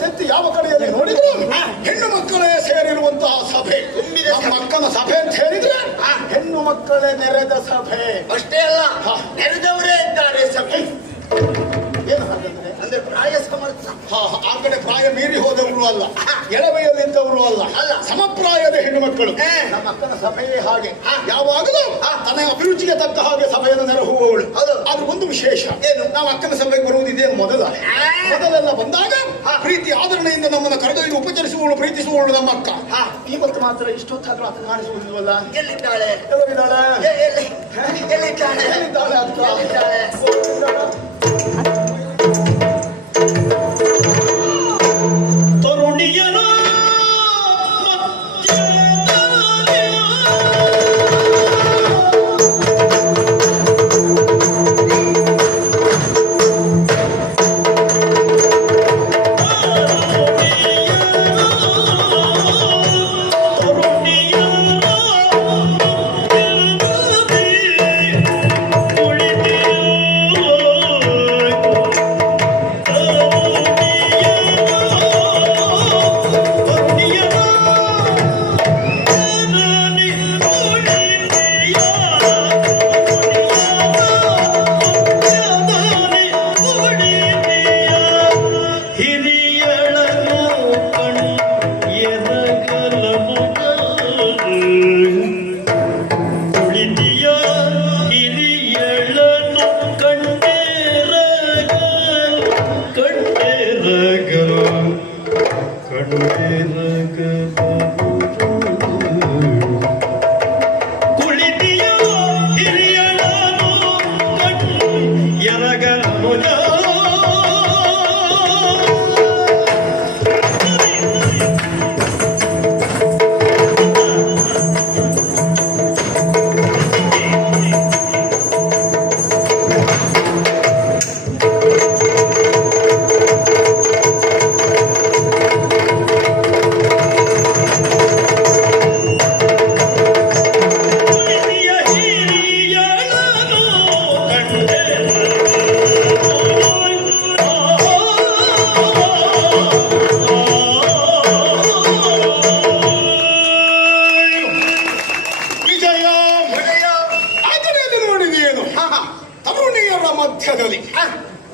ತೆತ್ತಿ ಯಾವ ಕಡೆಯಲ್ಲಿ ನೋಡಿದ್ರು ಹೆಣ್ಣು ಮಕ್ಕಳೇ ಸೇರಿರುವಂತಹ ಸಭೆ. ನಮ್ಮ ಮಕ್ಕಳ ಸಭೆ ಅಂತ ಹೇಳಿದ್ರೆ ಹೆಣ್ಣು ಮಕ್ಕಳೇ ನೆರೆದ ಸಭೆ. ಅಷ್ಟೇ ಅಲ್ಲ, ನೆರೆದವರೇ ಇದ್ದಾರೆ ಸಭೆ. ಏನು ಹಾಗಾದ್ರೆ? ಅಂದ್ರೆ ಪ್ರಾಯ ಸಮರ್ಥ. ಆ ಕಡೆ ಪ್ರಾಯ ಮೀರಿ ಹೋದವರು ಅಲ್ಲ, ಎಳವೆಯಲ್ಲಿದ್ದವರು ಅಲ್ಲ, ಸಮಪ್ರಾಯದ ಹೆಣ್ಣು ಮಕ್ಕಳು. ನಮ್ಮ ಅಕ್ಕನ ಸಭೆಯೇ ಹಾಗೆ. ಯಾವಾಗಲೂ ತನ್ನ ಅಭಿರುಚಿಗೆ ತಕ್ಕ ಹಾಗೆ ಸಭೆಯನ್ನು ನೆರಹುವವಳು. ಅದು ಒಂದು ವಿಶೇಷ. ಏನು, ನಾವು ಅಕ್ಕನ ಸಭೆಗೆ ಬರುವುದಿದೆ ಮೊದಲೆಲ್ಲ ಬಂದಾಗ ಪ್ರೀತಿ ಆದರಣೆಯಿಂದ ನಮ್ಮನ್ನು ಕರೆದೊಯ್ದು ಉಪಚರಿಸುವವಳು, ಪ್ರೀತಿಸುವವಳು ನಮ್ಮ ಅಕ್ಕ. ಇವತ್ತು ಮಾತ್ರ ಇಷ್ಟೊತ್ತಾದ್ರೂ ಅಕ್ಕ ಕಾಣಿಸುವುದಿಲ್ವಲ್ಲ? ಎಲ್ಲಿದ್ದಾಳೆ? ಎಲ್ಲಿದ್ದಾಳೆ ಅಕ್ಕ? ತರುಣಿಯನ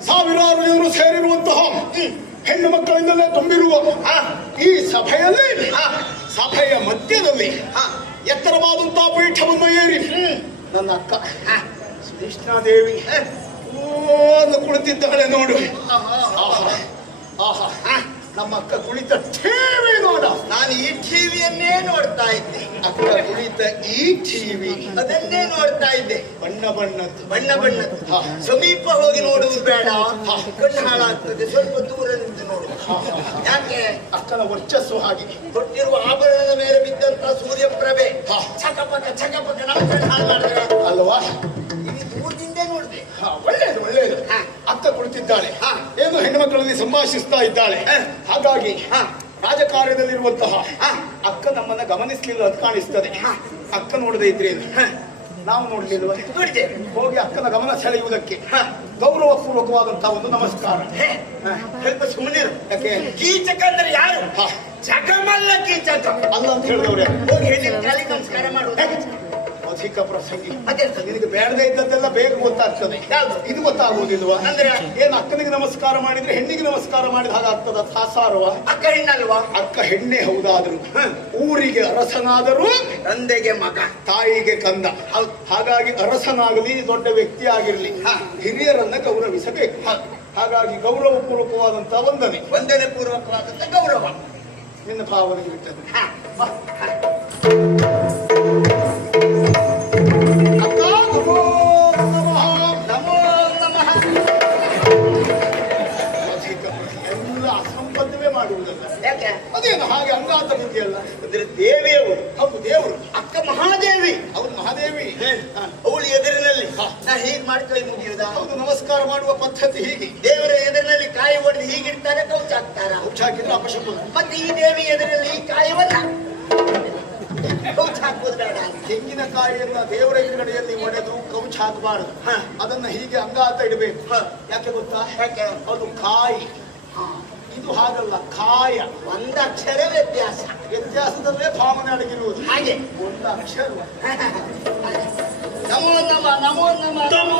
ಸಾವಿರಾರು ಜನರು ಸೇರಿರುವಂತಹ ಹೆಣ್ಣು ಮಕ್ಕಳಿಂದಲೇ ತುಂಬಿರುವ ಈ ಸಭೆಯಲ್ಲಿ, ಸಭೆಯ ಮಧ್ಯದಲ್ಲಿ ಎತ್ತರವಾದಂತಹ ಪೀಠವನ್ನು ಏರಿ ನನ್ನ ಅಕ್ಕ ಕೃಷ್ಣಾದೇವಿ ಕುಳಿತಿದ್ದಾಳೆ ನೋಡು. ನಮ್ಮ ಅಕ್ಕ ಕುಳಿತ ಟಿವಿ ನೋಡ. ನಾನು ಈ ಟಿವಿಯನ್ನೇ ನೋಡ್ತಾ ಇದ್ದೆ. ಅಕ್ಕ ಕುಳಿತ ಈ ಟಿವಿ ಅದನ್ನೇ ನೋಡ್ತಾ ಇದ್ದೆ. ಬಣ್ಣ ಬಣ್ಣದ್ದು. ಸಮೀಪ ಹೋಗಿ ನೋಡುವುದು ಬೇಡ, ಕಣ್ಣು ಹಾಳಾಗ್ತದೆ. ಸ್ವಲ್ಪ ದೂರ ನಿಂತು ನೋಡು. ಯಾಕೆ? ಅಕ್ಕನ ವರ್ಚಸ್ಸು ಹಾಗೆ. ಕೊಟ್ಟಿರುವ ಆಭರಣದ ಮೇಲೆ ಬಿದ್ದಂತ ಸೂರ್ಯಪ್ರಭೆ ಚಕಪಕ ನಮ್ಮ ಕಣ್ಣು ಹಾಳು ಮಾಡಿದ್ರೆ ಅಲ್ವಾ? ದೂರದಿಂದೇ ನೋಡಿದೆ. ಒಳ್ಳೆಯದು. ಅಕ್ಕ ಕುಳಿತಿದ್ದಾಳೆ, ಏನು ಹೆಣ್ಣು ಮಕ್ಕಳಲ್ಲಿ ಸಂಭಾಷಿಸ್ತಾ ಇದ್ದಾಳೆ. ಹಾಗಾಗಿ ರಾಜಕಾರ್ಯದಲ್ಲಿರುವಂತಹ ಅಕ್ಕ ನಮ್ಮನ್ನ ಗಮನಿಸ್ಲಿಲ್ಲ ಅಂತ ಕಾಣಿಸ್ತದೆ. ಅಕ್ಕ ನೋಡದೆ ಇದ್ರೆ ನಾವು ನೋಡ್ಲಿಲ್ವ? ಹೋಗಿ ಅಕ್ಕನ ಗಮನ ಸೆಳೆಯುವುದಕ್ಕೆ ಗೌರವಪೂರ್ವಕವಾದಂತಹ ಒಂದು ನಮಸ್ಕಾರ. ಸ್ವಲ್ಪ ಸುಮ್ಮನಿರು. ಯಾಕೆ? ಕೀಚಕ ಅಂದ್ರೆ ಯಾರು? ಜಗಮಲ್ಲ ಕೀಚಕ ಅಲ್ಲ ಅಂತ ಹೇಳಿದವ್ರೆ. ಹೋಗಿ ಹೇಳಿ ನಮಸ್ಕಾರ ಮಾಡುವುದು ಅಧಿಕ ಪ್ರಸಂಗಿ. ನಿನಗೆ ಬೇಡದೇ ಇದ್ದದ್ದೆಲ್ಲ ಬೇಗ ಗೊತ್ತಾಗ್ತದೆ, ಇದು ಗೊತ್ತಾಗುವುದಿಲ್ವಾ? ಅಂದ್ರೆ ಏನ್ ಅಕ್ಕನಿಗೆ ನಮಸ್ಕಾರ ಮಾಡಿದ್ರೆ ಹೆಣ್ಣಿಗೆ ನಮಸ್ಕಾರ ಮಾಡಿದ ಹಾಗಾಗ್ತದ? ಸಾಸಾರವ? ಅಕ್ಕ ಹೆಣ್ಣಲ್ವಾ? ಅಕ್ಕ ಹೆಣ್ಣೆ ಹೌದಾದ್ರು ಊರಿಗೆ ಅರಸನಾದರೂ ತಂದೆಗೆ ಮಗ, ತಾಯಿಗೆ ಕಂದ. ಹಾಗಾಗಿ ಅರಸನಾಗಲಿ ದೊಡ್ಡ ವ್ಯಕ್ತಿ ಆಗಿರ್ಲಿ ಹಿರಿಯರನ್ನ ಗೌರವಿಸಬೇಕು. ಹಾಗಾಗಿ ಗೌರವಪೂರ್ವಕವಾದಂತಹ ವಂದನೆ ಪೂರ್ವಕವಾದಂತಹ ಗೌರವ ನಿನ್ನ ಭಾವನೆಗೆ ಬಿಟ್ಟದ್ದು. ಎಲ್ಲ ಅಸಂಬದ್ಧವೇ ಮಾಡುವುದಲ್ಲ. ಯಾಕೆ? ಅದೇನು ಹಾಗೆ ಅಂಗಾತ ಬುದ್ಧಿಯಲ್ಲ. ಅಂದ್ರೆ ದೇವಿಯವರು. ಹೌದು, ದೇವರು. ಅಕ್ಕ ಮಹಾದೇವಿ. ಹೌದು, ಮಹಾದೇವಿ. ಅವಳು ಎದುರಿನಲ್ಲಿ ನಾ ಹೀಗೆ ಮಾಡಿ ಕೈ ಮುಗಿಯುವುದ? ಹೌದು, ನಮಸ್ಕಾರ ಮಾಡುವ ಪದ್ಧತಿ ಹೀಗೆ. ದೇವರ ಎದುರಿನಲ್ಲಿ ಕಾಯಿ ಹೊಡೆದು ಹೀಗಿರ್ತಾರೆ, ಕೌಚ ಹಾಕ್ತಾರ. ಕೌಚ ಹಾಕಿದ್ರೆ ಅಪಶಕುನ. ಮತ್ತೆ ಈ ದೇವಿ ಎದುರಲ್ಲಿ ಈ ಕಾಯವನ್ನ ಕೌಚ ಹಾಕುವುದು ಬೇಡ. ತೆಂಗಿನಕಾಯಿಯನ್ನ ದೇವರ ಎದುರುಗಡೆಯಲ್ಲಿ ಒಡೆದು ಕೌಚ ಹಾಕಬಾರದು. ಅದನ್ನ ಹೀಗೆ ಅಂಗಾತ ಇಡಬೇಕು. ಯಾಕೆ ಗೊತ್ತಾ? ಯಾಕೆ? ಅದು ಕಾಯಿ. ಇದು ಹಾಗಲ್ಲ, ಕಾಯ. ಒಂದಕ್ಷರ ವ್ಯತ್ಯಾಸ. ವ್ಯತ್ಯಾಸದಲ್ಲೇ ಭಾವನೆ ಅಡಗಿರುವುದು. ಹಾಗೆ ಒಂದು ಅಕ್ಷರ. ನಮೋ ನಮ ನಮೋ ನಮ. ತಮ್ಮ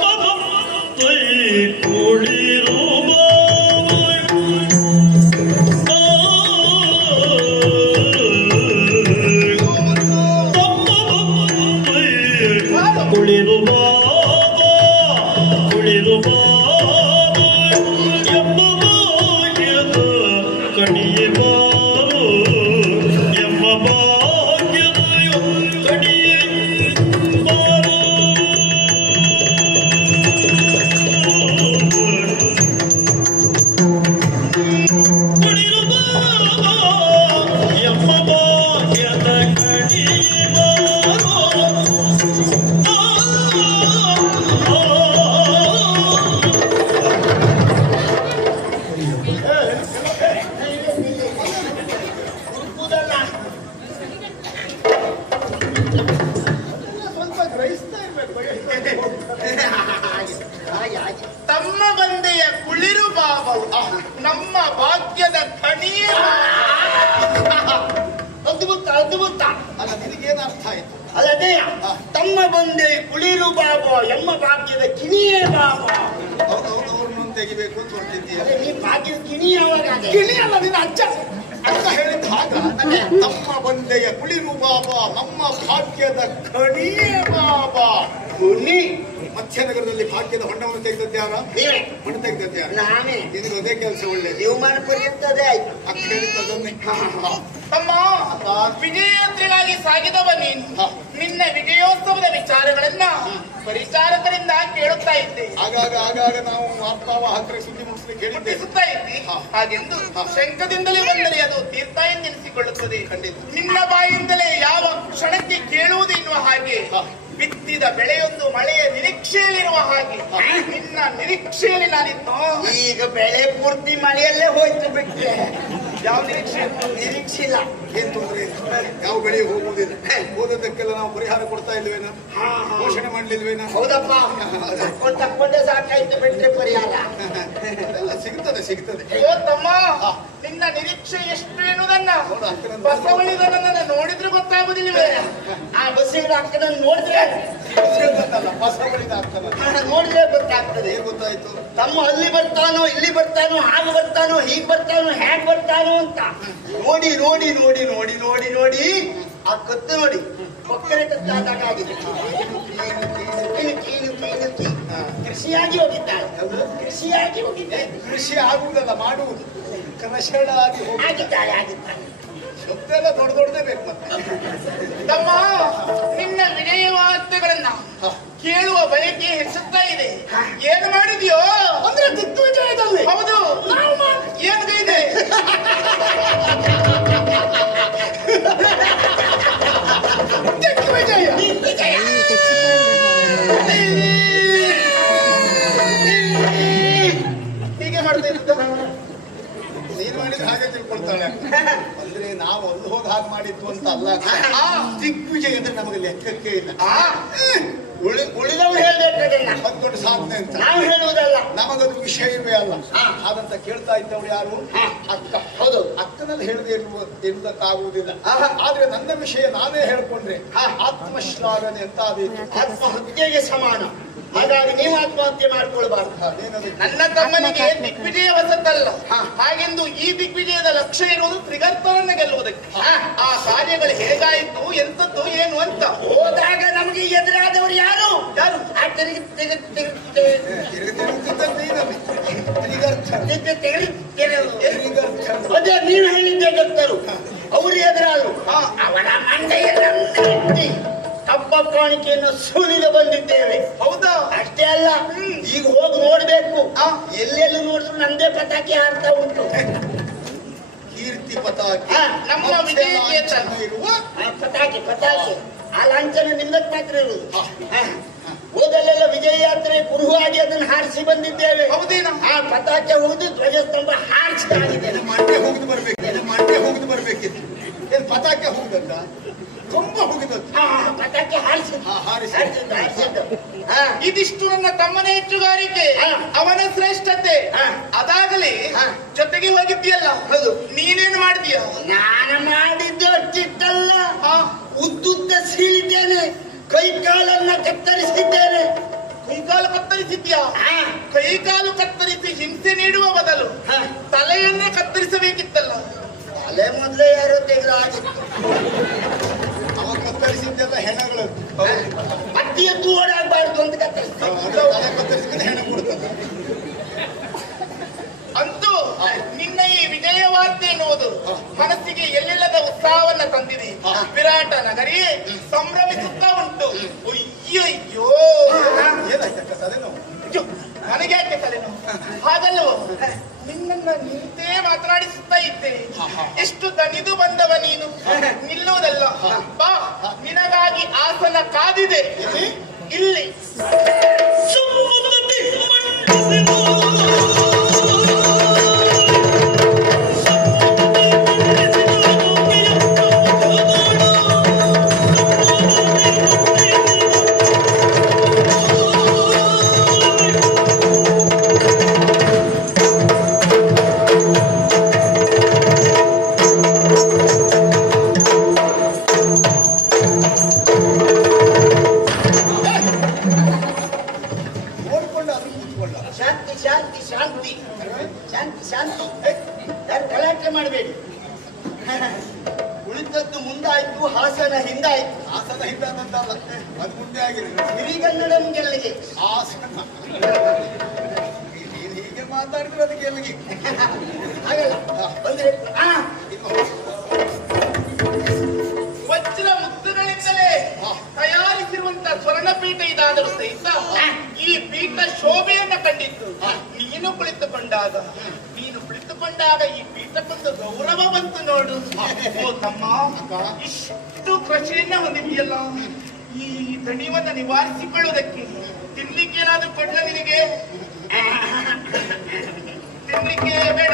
ಕುಳಿರುವ ಕುಳಿರು ಬಾಬಾ ಕುಳಿರು ಬಾಬಾ ಎಂಬ ಭಾಗ್ಯದ ಕಣಿಯೆ ಬಾರು ಎಂಬ ಭಾಗ್ಯದ ಕಣಿಯೆ ಬಾರು ಕುಳಿರು ಬಾಬಾ ಎಂಬ ಭಾಗ್ಯದ ಕಣಿಯೆ ಬಾರು ಹುಡುಕುದಲ್ಲ. ಸ್ವಲ್ಪ ಗ್ರಹಿಸ್ತಾ ಇರ್ಬೇಕು. ಹಾಗೆ ಹಾಗೆ. ತಮ್ಮ ಬಂದೆಯ ಕುಳಿರು ಬಾಬು ನಮ್ಮ ಭಾಗ್ಯದ ಕಣಿಯ ಅದ್ಭುತ ಅದ್ಭುತ. ಅಲ್ಲ, ನಿನಗೇನು ಅರ್ಥ ಆಯ್ತು? ಅಲ್ಲದೆ ತಮ್ಮ ಬಂದೆ ಕುಳಿರು ಬಾಬಾ ಎಮ್ಮ ಭಾಗ್ಯದ ಕಿಣಿಯೇ ಬಾಬಾ. ಅವ್ರನ್ನ ತೆಗಿಬೇಕು ಅಂತ ಹೊರಟಿದ್ದೀಯ. ಅದೇ ನೀ ಭಾಗ್ಯದ ಕಿಣಿ ಯಾವಾಗ ಆದೆ? ಕಿಣಿ ಅಲ್ಲ, ನಿನ್ನ ಅಜ್ಜ ಅಜ್ಜ ಹೇಳಿದ ಹಾಗ. ನಮ್ಮ ಬಂದೆಯ ಕುಳಿರು ಬಾಬಾ ನಮ್ಮ ಭಾಗ್ಯದ ಕಣಿಯೇ ಬಾಬಾ. ಕುಣಿ ಮತ್ಸ್ಯನಗರದಲ್ಲಿ ಭಾಗ್ಯದ ಹೊಂಡವನ್ನು ತೆಗೆದದ್ಯಾರ? ನೀವೇ. ಹೊಂಡ ತೆಗೆದದ್ಯಾರ? ನಾನೇ. ನಿನಗೆ ಅದೇ ಕೆಲಸ ಒಳ್ಳೇದು. ಜೀವಮಾನ ಪರ್ಯಂತದೇ ಆಯ್ತು. ಅಕ್ಕ ಹೇಳಿದ್ದನ್ನೇ. ತಮ್ಮ ವಿಜಯಯಾತ್ರೆಗಾಗಿ ಸಾಗಿದವ ನೀನು ನಿನ್ನ ವಿಜಯೋತ್ಸವದ ವಿಚಾರಗಳನ್ನ ಪರಿಚಾರಕರಿಂದ ಕೇಳುತ್ತಾ ಇದ್ದೆ. ಆಗಾಗ ನಾವು ವಾರ್ತಾವಾಹಕರಿಗೆ ಸುದ್ದಿ ಮುಟ್ಟಿಸ್ಲಿಕ್ಕೆ ಹೇಳಿದ್ದೆ. ಮುಟ್ಟಿಸುತ್ತಾ ಇದ್ದಿ. ಹಾಗೆಂದು ಶಂಕದಿಂದಲೇ ಬಂದರೆ ಅದು ತೀರ್ಥ ಎಂದೆನಿಸಿಕೊಳ್ಳುತ್ತದೆ. ಖಂಡಿತ. ನಿನ್ನ ಬಾಯಿಂದಲೇ ಯಾವ ಕ್ಷಣಕ್ಕೆ ಕೇಳುವುದು ಎನ್ನುವ ಹಾಗೆ ಬಿತ್ತಿದ ಬೆಳೆಯೊಂದು ಮಳೆಯ ನಿರೀಕ್ಷೆಯಲ್ಲಿರುವ ಹಾಗೆ ನಿನ್ನ ನಿರೀಕ್ಷೆಯಲ್ಲಿ ನಾನಿದ್ದು. ಈಗ ಬೆಳೆ ಪೂರ್ತಿ ಮಳೆಯಲ್ಲೇ ಹೋಯ್ತು ಬಿಟ್ರೆ ಯಾವ ನಿರೀಕ್ಷೆ? ನಿರೀಕ್ಷಿಲ್ಲ. ಏನ್ ತೊಂದ್ರೆ ಇಲ್ಲ. ಯಾವ ಬೆಳೆ ಹೋಗುವುದಿಲ್ಲ. ಹೋದದ್ದಕ್ಕೆಲ್ಲ ನಾವು ಪರಿಹಾರ ಕೊಡ್ತಾ ಇಲ್ವೇನ? ಘೋಷಣೆ ಮಾಡ್ಲಿಲ್ವೇನ? ಹೌದಪ್ಪ. ತಕ್ಕೊಂಡೆ ಸಾಕಾಯ್ತು ಬಿಟ್ರೆ ಪರಿಹಾರ ಎಲ್ಲ ಸಿಗ್ತದೆ. ಅಯ್ಯೋ ತಮ್ಮ, ನಿನ್ನ ನಿರೀಕ್ಷೆ ಎಷ್ಟು ಎನ್ನುವುದನ್ನ ಬಸವಳಿದನನ್ನ ನೋಡಿದ್ರೆ ಗೊತ್ತಾಗುದಿಲ್ವೇ? ಆ ಬಸ್ಸಿನ ಅಕ್ಕನ ನೋಡಿದ್ರೆ ಬಸ ಬಳಿದ ಆಗ್ತದೆ. ನೋಡಿದ್ರೆ ಗೊತ್ತಾಗ್ತದೆ. ಏನ್ ಗೊತ್ತಾಯ್ತು? ತಮ್ಮ ಅಲ್ಲಿ ಬರ್ತಾನೋ ಇಲ್ಲಿ ಬರ್ತಾನೋ ಹಾಗೆ ಬರ್ತಾನೋ ಹೀಗ್ ಬರ್ತಾನೋ ಹ್ಯಾಗ್ ಬರ್ತಾನೋ ಅಂತ ನೋಡಿ ನೋಡಿ ನೋಡಿ ನೋಡಿ ನೋಡಿ ನೋಡಿ ಆ ಕತ್ತು ನೋಡಿ ಕೊಕ್ಕರೆ ಕತ್ತಾದಾಗ ಆಗಿದೆ. ಕೃಷಿಯಾಗಿ ಹೋಗಿದ್ದಾಳೆ. ಕೃಷಿಯಾಗಿ ಹೋಗಿದ್ದಾಳೆ. ಕೃಷಿ ಆಗುವುದಲ್ಲ, ಮಾಡುವುದು. ಕನಶಳಾಗಿ ಆಗಿದ್ದಾಳೆ. ಶಬ್ದ ಎಲ್ಲ ದೊಡ್ಡದೇ ಬೇಕು. ಮತ್ತೆ ತಮ್ಮ, ನಿನ್ನ ವಿಜಯವಾರ್ತೆಗಳನ್ನ ಕೇಳುವ ಬಯಕೆ ಹೆಚ್ಚುತ್ತಾ ಇದೆ. ಏನು ಮಾಡಿದ್ಯೋ ಅಂದ್ರೆ ದಿಗ್ವಿಜಯದಲ್ಲಿ ಹೌದು. ಏನು ಇದೆ? ದಿಗ್ವಿಜಯ. ಹೀಗೆ ಮಾಡ್ತಾ ಇದ್ದ ನೀನು ಮಾಡಿದ್ರೆ ಹಾಗೆ ತಿಳ್ಕೊಳ್ತಾಳೆ. ಅಂದ್ರೆ ನಾವು ಅಲ್ಲಿ ಹೋಗಿ ಹಾಗೆ ಮಾಡಿದ್ದು ಅಂತ ಅಲ್ಲ. ದಿಗ್ವಿಜಯ ಅಂದ್ರೆ ನಮಗೆ ಲೆಕ್ಕಕ್ಕೆ ಇಲ್ಲ. ಉಳಿದವ್ರು ಹೇಳ್ಬೇಕಾಗಿಲ್ಲ, ಅದು ದೊಡ್ಡ ಸಾಧನೆ ಅಂತ. ನಾವು ಹೇಳುವುದಲ್ಲ. ನಮಗದು ವಿಷಯವೇ ಅಲ್ಲ. ಹಾಗಂತ ಕೇಳ್ತಾ ಇದ್ದವ್ರು ಯಾರು? ಅಕ್ಕ. ಹೌದು. ಅಕ್ಕನಲ್ಲಿ ಹೇಳದೆ ಇರುವುದಕ್ಕಾಗುವುದಿಲ್ಲ. ಆದ್ರೆ ನನ್ನ ವಿಷಯ ನಾನೇ ಹೇಳ್ಕೊಂಡ್ರೆ ಆತ್ಮಶ್ಲಾಘನೆ ಅಂತ ಆದೀತು. ಆತ್ಮಹತ್ಯೆಗೆ ಸಮಾನ. ಹಾಗಾಗಿ ನೀವು ಆತ್ಮಹತ್ಯೆ ಮಾಡ್ಕೊಳ್ಬಾರ್ದು. ನನ್ನ ತಮ್ಮನಿಗೆ ದಿಗ್ವಿಜಯ ಹೊಸತಲ್ಲ. ಹಾಗೆಂದು ಈ ದಿಗ್ವಿಜಯದ ಲಕ್ಷ್ಯ ಇರುವುದು ತ್ರಿಗರ್ತವನ್ನ ಗೆಲ್ಲುವುದಕ್ಕೆ. ಆ ಕಾರ್ಯಗಳು ಹೇಗಾಯಿತು, ಎಂತದ್ದು, ಏನು ಅಂತ ಹೋದಾಗ ನಮಗೆ ಎದುರಾದವರು ಯಾರು ಯಾರು? ಆ ತಿರುಗಿ ಅದೇ ನೀನು ಹೇಳಿದ್ದೆ ಗೊತ್ತರು. ಅವರು ಎದುರಾದ್ರು. ಅವರ ಮಂಡೆಯಲ್ಲಿ ಹಬ್ಬ ಕಾಣಿಕೆಯನ್ನು ಸುಲಿದು ಬಂದಿದ್ದೇವೆ. ಹೌದಾ? ಅಷ್ಟೇ ಅಲ್ಲ, ಈಗ ಹೋಗಿ ನೋಡ್ಬೇಕು. ಎಲ್ಲೆಲ್ಲೂ ನೋಡಿದ್ರು ನಂದೇ ಪಟಾಕಿ ಹಾರ್ತಾ ಉಂಟು. ಕೀರ್ತಿ ಪತಾಕಿ ನಮ್ಮ ವಿಜಯಕ್ಕೆ ಇರುವ ಪಟಾಕಿ ಆ ಲಾಂಛನ ನಿಮ್ಮದಕ್ಕೆ ಮಾತ್ರ ಇರುವುದು. ಹೋದಲ್ಲೆಲ್ಲ ವಿಜಯ ಯಾತ್ರೆ ಕುರುವಾಗಿ ಅದನ್ನು ಹಾರಿಸಿ ಬಂದಿದ್ದೇವೆ. ಹೌದೇನ? ಆ ಪತಾಕೆ ಹೋಗುದು ಧ್ವಜಸ್ತಂಭ ಹಾರಿಸಿದಾಗಿದೆ. ಮಂಡ್ಯ ಹೋಗುದು ಬರ್ಬೇಕಿತ್ತು. ಏನು ಪತಾಕೆ ಹೋಗುದಲ್ಲ, ತುಂಬ ಹೋಗಿದ್ದು. ಪಟಾಕಿ ಹಾರಿಸಿದ್ದು. ಹಾರಿಸಿದ್ದು. ಇದಿಷ್ಟು ನನ್ನ ತಮ್ಮನ ಹೆಚ್ಚುಗಾರಿಕೆ, ಅವನ ಶ್ರೇಷ್ಠತೆ. ಅದಾಗಲಿ ಜೊತೆಗೆ ಹೋಗಿದ್ದೀಯಲ್ಲ, ಹೌದು. ನೀನೇನು ಮಾಡ್ತೀಯ? ನಾನು ಮಾಡಿದ್ದು ಅಷ್ಟಿಟ್ಟಲ್ಲ, ಉದ್ದುದ್ದ ಸೀಳಿದ್ದೇನೆ, ಕೈ ಕಾಲನ್ನ ಕತ್ತರಿಸಿದ್ದೇನೆ. ಕೈಕಾಲು ಕತ್ತರಿಸಿದ್ಯಾ? ಕೈಕಾಲು ಕತ್ತರಿಸಿ ಹಿಂಸೆ ನೀಡುವ ಬದಲು ತಲೆಯನ್ನೇ ಕತ್ತರಿಸಬೇಕಿತ್ತಲ್ಲ. ತಲೆ ಮೊದಲೇ ಯಾರೋ ತೆಗೆದು ಆಗಿತ್ತು. ಅವ ಕತ್ತರಿಸಿದ್ದೆಲ್ಲ ಹೆಣಗಳು, ಅತಿ ಎದ್ದು ಓಡಾಡಬಾರ್ದು ಅಂತ ಕತ್ತರಿಸ್ತಾರೆ. ತಲೆ ಕತ್ತರಿಸಿದ್ರೆ ಹೆಣ ಕೊಡ್ತದೆ. ಅಂತೂ ನಿನ್ನ ಈ ವಿಜಯ ವಾರ್ತೆ ಎನ್ನುವುದು ಮನಸ್ಸಿಗೆ ಎಲ್ಲೆಲ್ಲದ ಉತ್ಸಾಹವನ್ನ ತಂದಿದೆ. ವಿರಾಟ ನಗರಿ ಸಂಭ್ರಮಿಸುತ್ತಾ ಉಂಟು. ಅಯ್ಯಯ್ಯೋ, ಏನಾಯ್ತಕ್ಕ ತಲೆನೋವು? ನನಗೆ ಯಾಕೆ ತಲೆನೋವು? ಹಾಗಲ್ವೋ, ನಿನ್ನನ್ನ ನಿಂತೇ ಮಾತನಾಡಿಸುತ್ತಾ ಇದ್ದೆ. ಎಷ್ಟು ದಣಿದು ಬಂದವ ನೀನು, ನಿಲ್ಲುವುದಲ್ಲ. ಬಾ, ನಿನಗಾಗಿ ಆಸನ ಕಾದಿದೆ ಇಲ್ಲಿ. ಸಂಬಂಧತೆ ಮಂಡಿಸಿತು. ನೋಡ್ಕೊಂಡು ಅದು ಕೂತ್ಕೊಂಡ. ಶಾಂತಿ ಶಾಂತಿ ಶಾಂತಿ ಶಾಂತಿ ಶಾಂತಿ. ಯಾರು ಗಲಾಟೆ ಮಾಡಬೇಡಿ. ಉಳಿದದ್ದು ಮುಂದಾಯ್ತು, ಹಾಸನ ಹಿಂದಾಯ್ತು. ಆಸನ ಹಿಂದಂತಲ್ಲ, ಅದು ಮುಂದೆ ಆಗಿದೆ. ಸಿರಿಗನ್ನಡಂ ಗೆಲ್ಲಿಗೆ. ಆಸನ ನೀನು ಹೀಗೆ ಮಾತಾಡಿದ್ರೆ ಅದಕ್ಕೆ ಎಲ್ಲಿಗೆ? ಹಾಗಲ್ಲ ಬಂದ್ರೆ ವಜ್ರ ಮುತ್ತುಗಳಿಂದಲೇ ತಯಾರಿಸಿರುವಂತ ಸ್ವರ್ಣಪೀಠ ಇದಾದರೂ ಸಹಿತ ಈ ಪೀಠ ಶೋಭೆಯನ್ನ ಕಂಡಿತ್ತು. ನೀನು ಕುಳಿತುಕೊಂಡಾಗ ಈ ಪೀಠಕ್ಕೊಂದು ಗೌರವ ಬಂತು ನೋಡು. ಓ ತಮ್ಮ, ಇಷ್ಟು ಕೃಷಿಯನ್ನ ಹೊಂದಿದೆಯಲ್ಲ, ಈ ದಣಿವನ್ನ ನಿವಾರಿಸಿಕೊಳ್ಳುವುದಕ್ಕೆ ತಿನ್ಲಿಕ್ಕೆ ಏನಾದ್ರೂ ಕೊಡ್ಲ ನಿನಗೆ? ತಿನ್ಲಿಕ್ಕೆ ಬೇಡ,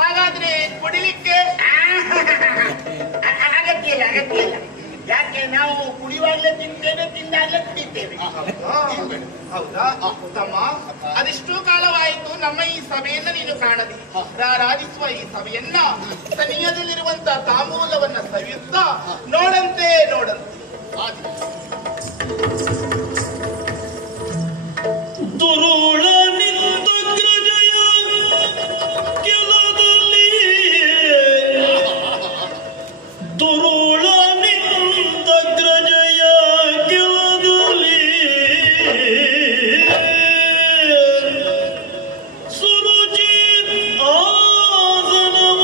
ಹಾಗಾದ್ರೆ ಕುಡಿಲಿಕ್ಕೆ ಅಗತ್ಯ ಇಲ್ಲ, ಅಗತ್ಯ ಇಲ್ಲ. ಯಾಕೆ ನಾವು ಕುಡಿಯುವಾಗಲೇ ತಿಂತೇವೆ, ತಿಂದಾಗಲೇ ಕುಡಿತೇವೆ. ಹೌದಾ ತಮ್ಮ? ಅದಿಷ್ಟು ಕಾಲವಾಯಿತು ನಮ್ಮ ಈ ಸಭೆಯನ್ನ ನೀನು ಕಾಣದಿ. ರಾರಾಜಿಸುವ ಈ ಸಭೆಯನ್ನ ಸನಿಯದಲ್ಲಿರುವಂತ ತಾಂಬೂಲವನ್ನ ಸವಿಯುತ್ತಾ ನೋಡಂತೆ ದುರುಳ ನಿಂತಗ್ರಜಯ ಕೆಲದಲ್ಲಿ, ದುರುಳ ನಿಂತಗ್ರಜಯ ಕೆಲದಲ್ಲಿ, ಸುರುಚಿ ಆಸನವ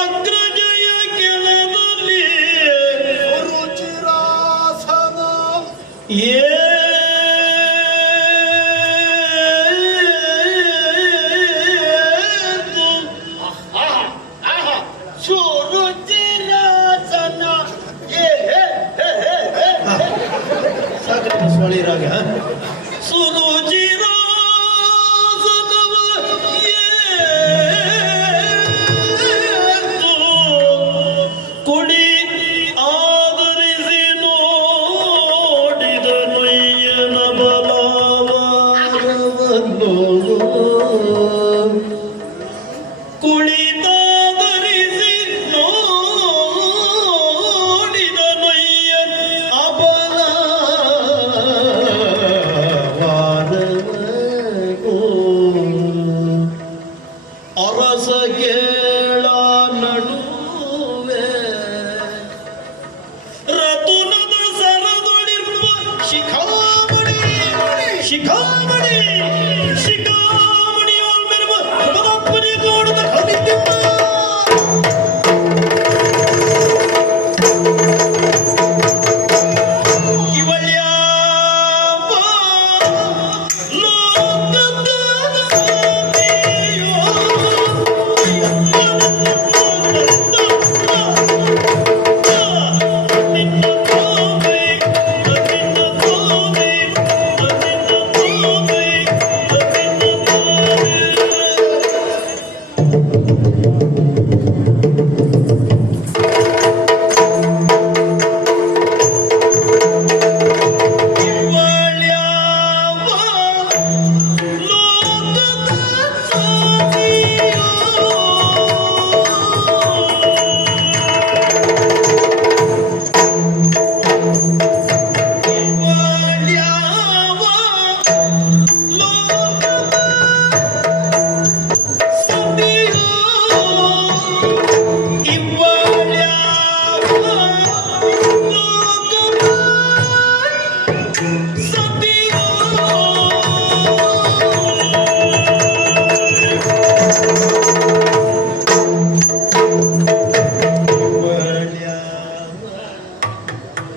ಅಗ್ರಜಯ ಕೆಲದಲ್ಲಿ ರುಚಿರಾಸನ ಸುರುಚಿರಾಸನ. ಸ್ವಳಿರಾಗ ಸುರುಚಿರಾಸನವ ಕುಡಿ ಆದರಿಸಿ ನೋಡಿದ ನೊಯ್ಯನ ಬಲವನ್ನು ಕುಳಿತಾದರಿಸಿ ನೋಡಿದ ನೊಯ್ಯನ ಅಬಲ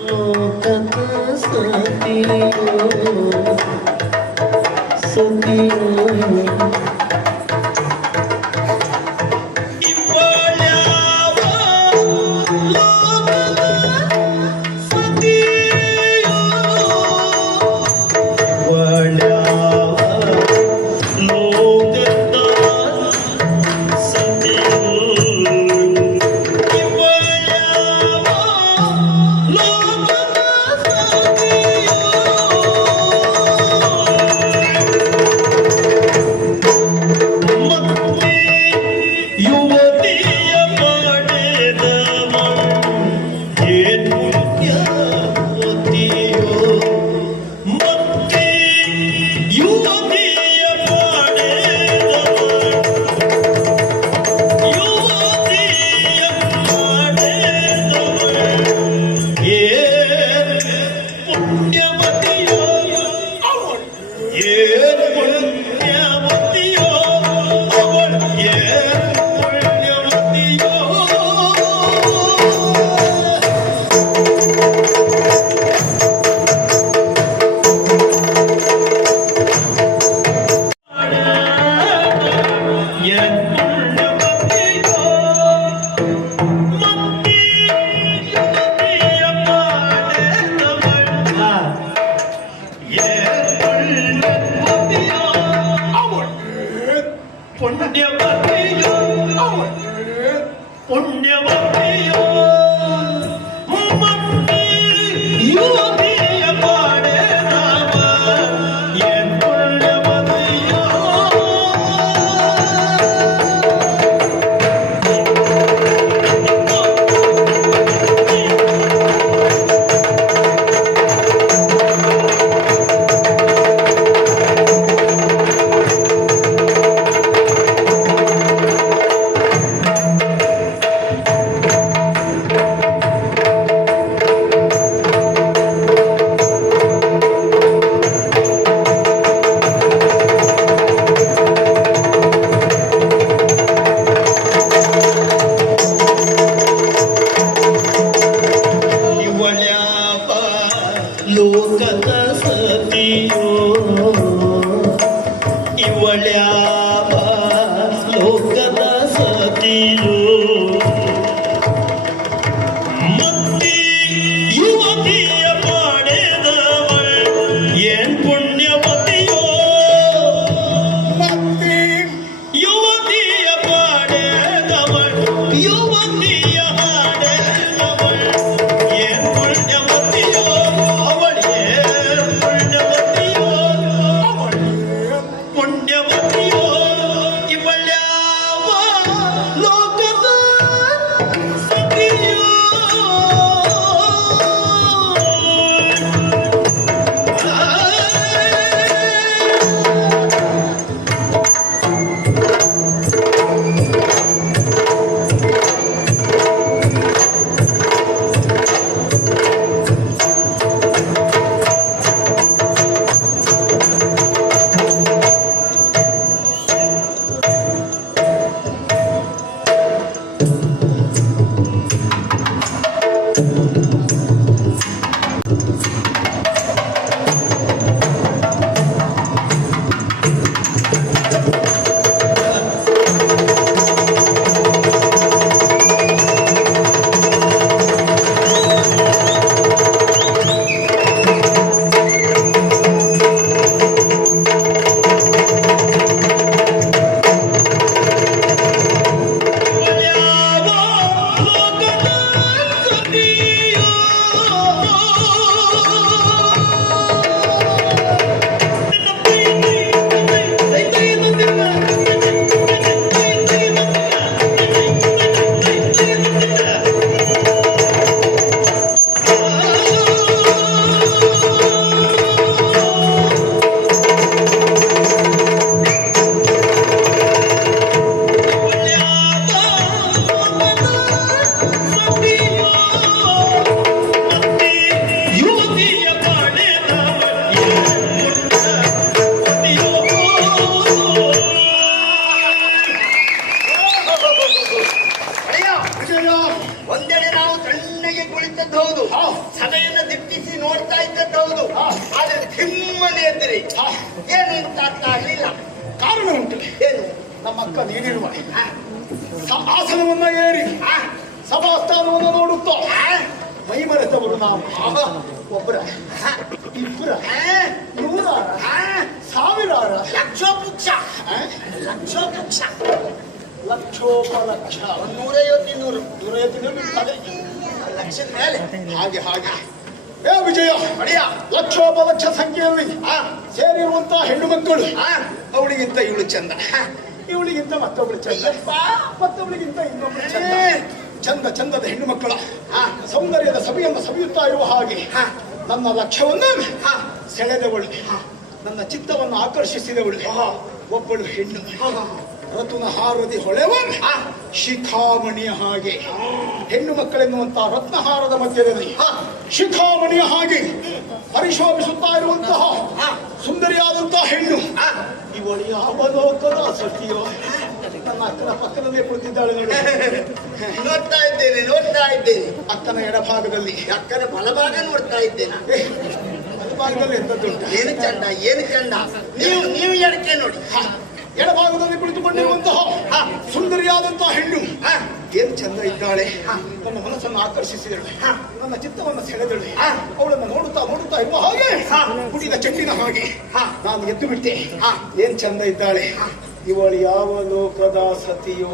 ಲೋಕದ ಸತಿಯೋ ಸತಿಯೋ ಇವಳ್ಯಾವ ಲೋಕದ ಸತಿಯೋ ಇವಳ್ಯಾವ ಲೋಕದ ಸತಿಯೋ ಇವಳ್ಯಾವ ಲೋಕದ ಸತಿಯೋ ಮತ್ತೆ ಯುವತಿಯ ಪಡೆದವಳು ಏನ್ ಪುಣ್ಯವತಿಯೋ ಮತ್ತೆ ಯುವತಿಯ ಪಡೆದವಳು ಯುವತಿಯ ಪಡೆದವಳು ಏನ್ ಪುಣ್ಯವತಿಯೋ ಏನ್ ಪುಣ್ಯವತಿಯೋ ಅವಳು ಏನ್ ಪುಣ್ಯವತಿಯೋ ಏನ್ ಪುಣ್ಯವತಿಯೋ ಮತ್ತೆ ಯುವತಿಯ ಪಡೆದವಳು ಏನ್ ಪುಣ್ಯವತಿಯೋ ಪುಣ್ಯವತಿಯೋ ಪುಣ್ಯವತಿಯೋ ಮತ್ತೆ ಯುವತಿಯ ಪಡೆದವ ಏನ್ ಪುಣ್ಯವತಿಯೋ ಇವಳ್ಯಾವ ಲೋಕದ ಸತಿಯೋ ಇವಳ್ಯಾವ ಲೋಕದ ಸತಿಯೋ ಮತ್ತೆ ಯುವತಿಯ ಪಡೆದವಳು ಏನ್ ಪುಣ್ಯವತಿಯೋ ಮತ್ತೆ ಯುವತಿಯ ಪಡೆದವಳು ಯುವತಿಯ ಪಡೆದವಳು ಏನ್ ಪುಣ್ಯವತಿಯೋ ಅವಳು ಏನ್ ಪುಣ್ಯವತಿಯೋ ಪುಣ್ಯವತಿಯೋ ಇವಳ್ಯಾವ ಲೋಕದ ಸಭೆಯನ್ನ ದಿಟ್ಟಿಸಿ ನೋಡ್ತಾ ಇದ್ದದ್ದು ಹೌದು. ಹಾ. ಆದ್ರೆ ತಿಮ್ಮನೆ ಎದ್ರಿ ಹಾ, ಏನು ಅಂತ ಅರ್ಥ ಆಗ್ಲಿಲ್ಲ. ಕಾರಣ ಉಂಟು. ಏನು? ನಮ್ಮ ಅಕ್ಕ ನೀಡಿರುವ ಹಾ. ಆಸನವನ್ನ ಏರಿ ಹಾ. ಸಭಾಸ್ಥಾನವನ್ನು ನೋಡುತ್ತಾ ಹಾ. ಮೈ ಮರೆತವರು ನಾವು. ಆಹಾ. ಒಬ್ಬರ ಹಾ. ಇಬ್ಬರ ಹಾ. ನೂರಾರ ಹಾ. ಸಾವಿರಾರ ಲಕ್ಷೋಪುಕ್ಷ ಆ? ಲಕ್ಷೋಪುಕ್ಷ ಲಕ್ಷೋಪಲಕ್ಷ 150 200 250 ಬಿಡ್ತಾರೆ. ಲಕ್ಷದ ಮೇಲೆ. ಹಾಗೆ ಹಾಗೆ ಏ ವಿಜಯ, ಅಡಿಯ. ಲಕ್ಷೋಪಲಕ್ಷ ಸಂಖ್ಯೆಯಲ್ಲಿ ಹಾ. ಸೇರಿರುವಂತಹ ಹೆಣ್ಣು ಮಕ್ಕಳು ಹಾ. ಅವಳಿಗಿಂತ ಇವಳು ಚಂದ, ಇವಳಿಗಿಂತ ಮತ್ತೊಬ್ಳು ಚಂದ, ಅಯ್ಯಪ್ಪ. ಮತ್ತೊಬ್ಳಿಗಿಂತ ಇನ್ನೊಬ್ಳು ಚಂದ. ಚಂದ ಚಂದದ ಹೆಣ್ಣು ಮಕ್ಕಳ ಹಾ. ಸೌಂದರ್ಯದ ಸಭೆಯನ್ನು ಸವಿಯುತ್ತಾ ಇರುವ ಹಾಗೆ ಹಾ. ನನ್ನ ಲಕ್ಷ್ಯವನ್ನು ಹಾ. ಸೆಳೆದವಳು, ನನ್ನ ಚಿತ್ತವನ್ನು ಆಕರ್ಷಿಸಿದವಳು ಒಬ್ಬಳು ಹೆಣ್ಣು. ರತುನ ಹಾರದಿ ಹೊಳೆವ ಶಿಖಾಮಣಿಯ ಹಾಗೆ ಹೆಣ್ಣು ಮಕ್ಕಳೆನ್ನುವಂತಹ ರತ್ನಹಾರದ ಮಧ್ಯದಲ್ಲಿ ಶಿಖಾಮಣಿಯ ಹಾಗೆ ಪರಿಶೋಭಿಸುತ್ತಾ ಇರುವಂತಹ ಸುಂದರಿಯಾದಂತಹ ಹೆಣ್ಣು ಇವಳು ಯಾವ ಲೋಕದ ಸತಿಯೋ. ನನ್ನ ಅಕ್ಕನ ಪಕ್ಕದಲ್ಲೇ ಕುಳಿತಿದ್ದಾಳೆ ನೋಡಿ. ನೋಡ್ತಾ ಇದ್ದೇನೆ ನೋಡ್ತಾ ಇದ್ದೇನೆ. ಅಕ್ಕನ ಎಡಭಾಗದಲ್ಲಿ, ಅಕ್ಕನ ಬಲಭಾಗ ನೋಡ್ತಾ ಇದ್ದೇನೆ. ಬಲಭಾಗದಲ್ಲಿ ಎಂತದ್ದುಂಟು? ಏನು ಚಂದ ಏನು ಚಂದ. ನೀವು ಎಡಕ್ಕೆ ನೋಡಿ. ಎಡಭಾಗದಲ್ಲಿ ಕುಳಿತುಕೊಂಡಿರುವಂತಹ ಸುಂದರಿಯಾದಂತಹ ಹೆಣ್ಣು ಏನು ಚಂದ ಇದ್ದಾಳೆ. ನನ್ನ ಮನಸ್ಸನ್ನು ಆಕರ್ಷಿಸಿದಳು, ನನ್ನ ಚಿತ್ತವನ್ನು ಸೆಳೆದಳು. ಅವಳನ್ನು ನೋಡುತ್ತಾ ನೋಡುತ್ತಾ ಇರುವ ಹಾಗೆ ಕುಡಿದ ಚೆಂಡಿನ ಹಾಗೆ ನಾನು ಎದ್ದು ಬಿಟ್ಟೆ. ಏನ್ ಚಂದ ಇದ್ದಾಳೆ. ಇವಳು ಯಾವ ಲೋಕದ ಸತಿಯೋ,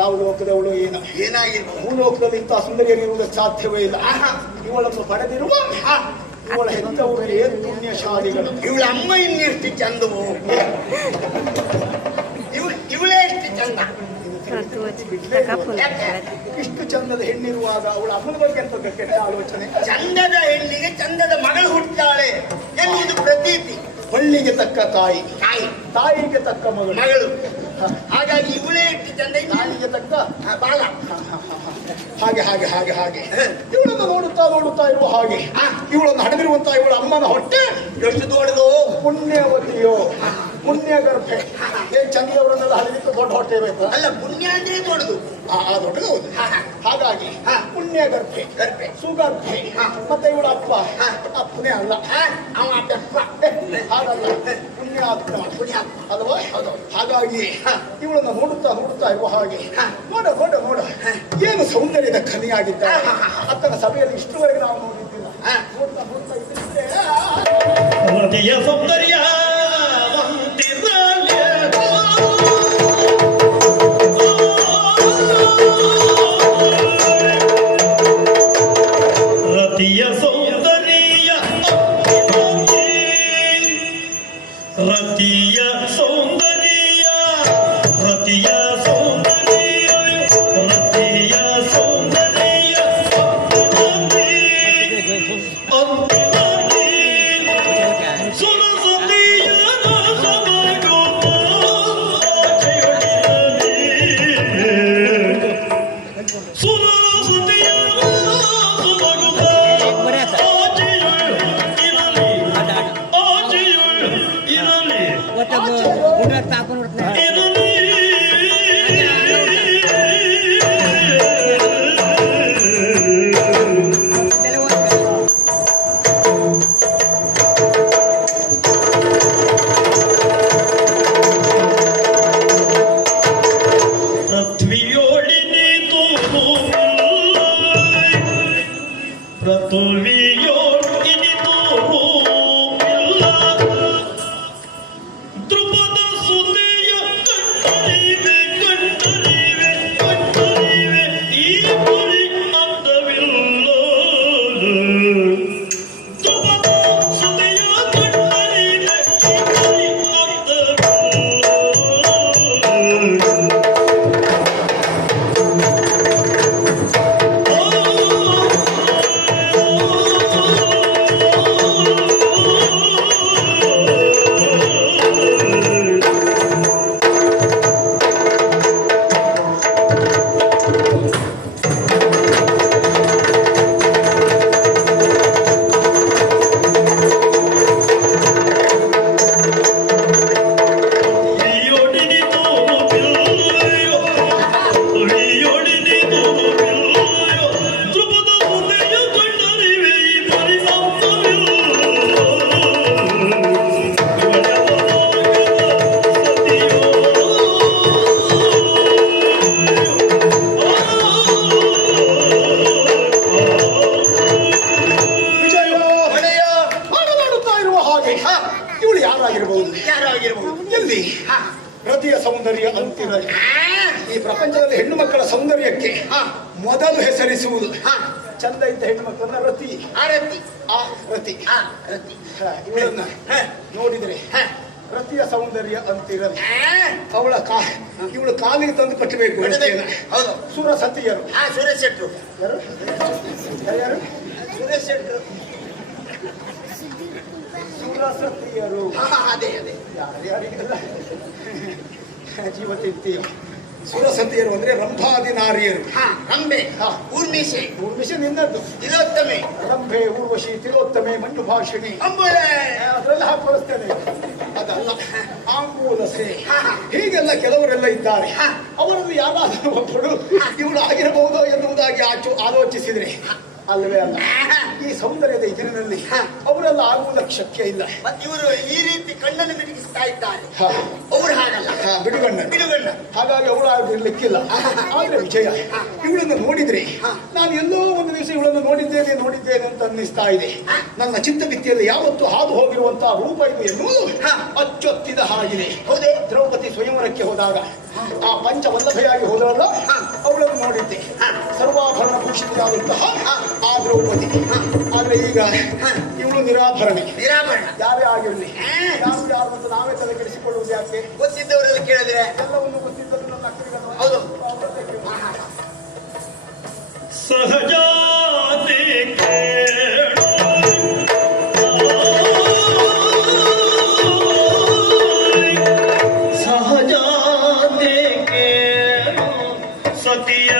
ಯಾವ ಲೋಕದವಳು ಏನೋ. ಏನಾಗಿರ್ಬೋದು. ಭೂಲೋಕದಲ್ಲಿ ಇಂತಹ ಸುಂದರಿಯರಿರುವುದಕ್ಕೆ ಸಾಧ್ಯವೇ ಇಲ್ಲ. ಇವಳನ್ನು ಪಡೆದಿರುವ ಇವಳ ಹೆತ್ತವರು ಏನು ಪುಣ್ಯಶಾಲಿಗಳು. ಇವಳ ಅಮ್ಮ ಇನ್ನೆಷ್ಟು ಚಂದವು. ಇವಳೇ ಎಷ್ಟು ಚಂದ. ಇಷ್ಟು ಚಂದದ ಹೆಣ್ಣಿರುವಾಗ ಅವಳ ಅಮ್ಮನ ಬಗ್ಗೆ ಅಂತ ಕೆಟ್ಟ ಆಲೋಚನೆ. ಚಂದದ ಹೆಣ್ಣಿಗೆ ಚಂದದ ಮಗಳು ಹುಟ್ಟುತ್ತಾಳೆ ಎನ್ನುವುದು ಪ್ರತೀತಿ. ಹಳ್ಳಿಗೆ ತಕ್ಕ ತಾಯಿ, ತಾಯಿಗೆ ತಕ್ಕ ಮಗಳು. ಹಾಗಾಗಿ ಇವಳೇ ಎಷ್ಟು ಚಂದ. ತಾಯಿಗೆ ತಕ್ಕ ಬಾಲ. ಹಾಗೆ ಹಾಗೆ ಹಾಗೆ ಹಾಗೆ ಇವಳನ್ನು ನೋಡುತ್ತಾ ನೋಡುತ್ತಾ ಇರುವ ಹಾಗೆ ಇವಳನ್ನು ಹಡೆದಿರುವಂತಹ ಇವಳ ಅಮ್ಮನ ಹೊಟ್ಟೆ ಎಷ್ಟು ದೊಡ್ಡದು. ಪುಣ್ಯವತಿಯೋ, ಪುಣ್ಯ ಗರ್ಭೆ. ಏನ್ ಚಂದವರನ್ನೆಲ್ಲ ಹರಿದಿತ್ತು ದೊಡ್ಡ ಹೊಟ್ಟೆ ಬೇಕು. ಅಲ್ಲ, ಪುಣ್ಯ ಅಂದ್ರೆ ದೊಡ್ಡದು. ದೊಡ್ಡದು ಹೌದು. ಹಾಗಾಗಿ ಪುಣ್ಯ ಗರ್ಭೆ, ಸುಗರ್ಭೆ. ಮತ್ತೆ ಇವಳ ಅಪ್ಪ ಅಪ್ಪನೇ ಅಲ್ಲ, ಅವ ಅಪ್ಪ. ಹಾಗಲ್ಲ, ಪುಣ್ಯಾತ್ಮ ಅಲ್ವಾ. ಹಾಗಾಗಿ ಇವಳನ್ನು ನೋಡುತ್ತಾ ನೋಡುತ್ತಾ ಇರುವ ಹಾಗೆ ನೋಡ ನೋಡ ನೋಡ ಏನು ಸೌಂದರ್ಯದ ಖನಿಯಾಗಿದ್ದಾರೆ. ಅಕ್ಕನ ಸಭೆಯಲ್ಲಿ ಇಷ್ಟುವರೆಗೆ ನಾವು ನೋಡಿದ್ದಿಲ್ಲ. ನೋಡ್ತಾ ನೋಡ್ತಾ ಇದ್ದಿದ್ರೆ ರತಿಯ ಸೌಂದರ್ಯ ರತಿಯ ಸೌಂದರ್ಯ ರತಿಯ ಸೌಂದರ್ಯ ರತಿಯ ಸೌಂದರ್ಯ ರತಿಯ ಸೌಂದರ್ಯ ಸುರಸತಿಯ ಇಲ್ಲಿ ರತಿಯ ಸೌಂದರ್ಯ ಅಂತಿರಲಿ. ಈ ಪ್ರಪಂಚದಲ್ಲಿ ಹೆಣ್ಣು ಮಕ್ಕಳ ಸೌಂದರ್ಯಕ್ಕೆ ಮೊದಲು ಹೆಸರಿಸುವುದು ಚಂದ ಇದ್ದ ಹೆಣ್ಣು ಮಕ್ಕಳನ್ನ ರತಿ. ಆರತಿ ಆ ರತಿ ರತಿ ಇವಳನ್ನ ನೋಡಿದ್ರೆ ರತಿಯ ಸೌಂದರ್ಯ ಅಂತಿರಲಿ. ಅವಳ ಇವಳು ಕಾಲಿಗೆ ತಂದು ಕಟ್ಟಬೇಕು. ಹೌದು. ಸುರಸತಿಯರು. ಸುರೇಶ್ ಶೆಟ್ರು. ಯಾರು ಯಾರು? ಸುರೇಶ್ ಶೆಟ್ರು. ಸುರಸತಿಯರು. ಅದೇ ಅದೇ ಯಾರಿಗೆಲ್ಲ ಜೀವತಿರ್ತೀಯ. ಸುರಸತಿಯರು ಅಂದ್ರೆ ರಂಭಾದಿ ನಾರಿಯರು. ರಂಬೆ ಊರ್ಮಿಷೆ ಊರ್ಮಿಷೆ ನಿನ್ನದ್ದು. ತಿಲೋತ್ತಮೆ ರಂಭೆ ಊರ್ವಶಿ ತಿಲೋತ್ತಮೆ ಮಂಜು ಭಾಷಿಣಿ ಅಂಬುಲೆ ಅದರಲ್ಲಿ ಹಾಕೊಳಿಸ್ತೇನೆ. ಅದಲ್ಲ ಆಂಬೂಲಸೆ ಹೀಗೆಲ್ಲ ಕೆಲವರೆಲ್ಲ ಇದ್ದಾರೆ. ಅವರಲ್ಲಿ ಯಾರಾದರೂ ಒಬ್ಬರು ಇವಳು ಆಗಿರಬಹುದೋ ಎನ್ನುವುದಾಗಿ ಆಲೋಚಿಸಿದ್ರೆ ಅಲ್ಲವೇ ಅಲ್ಲ. ಈ ಸೌಂದರ್ಯದ ಎದುರಿನಲ್ಲಿ ಅವರೆಲ್ಲ ಆಗುವುದಕ್ಕೆ ಶಕ್ಯ ಇಲ್ಲ. ಇವರು ಈ ರೀತಿ ಕಣ್ಣನ್ನು ಬಿಡಿಸ್ತಾ ಇದ್ದಾರೆ. ಅವರು ಹಾಗಲ್ಲ, ಬಿಡುಗಣ್ಣ ಬಿಡುಗಣ್ಣ. ಹಾಗಾಗಿ ಅವಳು ಆಗಿರ್ಲಿಕ್ಕಿಲ್ಲ. ಆದ್ರೆ ವಿಜಯ ಇವಳನ್ನು ನೋಡಿದ್ರೆ ನಾನು ಎಲ್ಲೋ ಒಂದು ದಿವಸ ಇವಳನ್ನು ನೋಡಿದ್ದೇನೆ ಅಂತ ಅನ್ನಿಸ್ತಾ ಇದೆ. ನನ್ನ ಚಿತ್ತಭಿತ್ತಿಯಲ್ಲಿ ಯಾವತ್ತು ಹಾದು ಹೋಗಿರುವಂತಹ ರೂಪ ಇದು ಎನ್ನುವುದು ಅಚ್ಚೊತ್ತಿದ ಹಾಗಿದೆ. ಹೌದೇ? ದ್ರೌಪದಿ ಸ್ವಯಂವರಕ್ಕೆ ಹೋದಾಗ ಆ ಪಂಚವಲ್ಲಭೆಯಾಗಿ ಹೋದವಲ್ಲ ಅವಳನ್ನು ನೋಡಿದ್ದೆ. ಸರ್ವಾಭರಣ ಭೂಷಿತರಾದಂತಹ ಆ ದ್ರೌಪದಿ. ಆದ್ರೆ ಈಗ ಇವಳು ನಿರಾಭರಣೆ. ಯಾರೇ ಆಗಿರಲಿ ಯಾರು ಅಂತ ನಾವೇ ತಲೆ ಕೆಡಿಸಿಕೊಳ್ಳುವುದು ಯಾಕೆ? ಗೊತ್ತಿದ್ದವರೆಲ್ಲ ಕೇಳಿದ್ರೆ ಎಲ್ಲವನ್ನು ಗೊತ್ತಿದ್ದದ್ದು ನನ್ನ ಅಕ್ಕರಿಗಲ್ಲ. ಹೌದು. ಸಹಜಾತಿ ಕೇಳು ಸಹಜಾತಿ ಕೇಳು ಸತಿಯ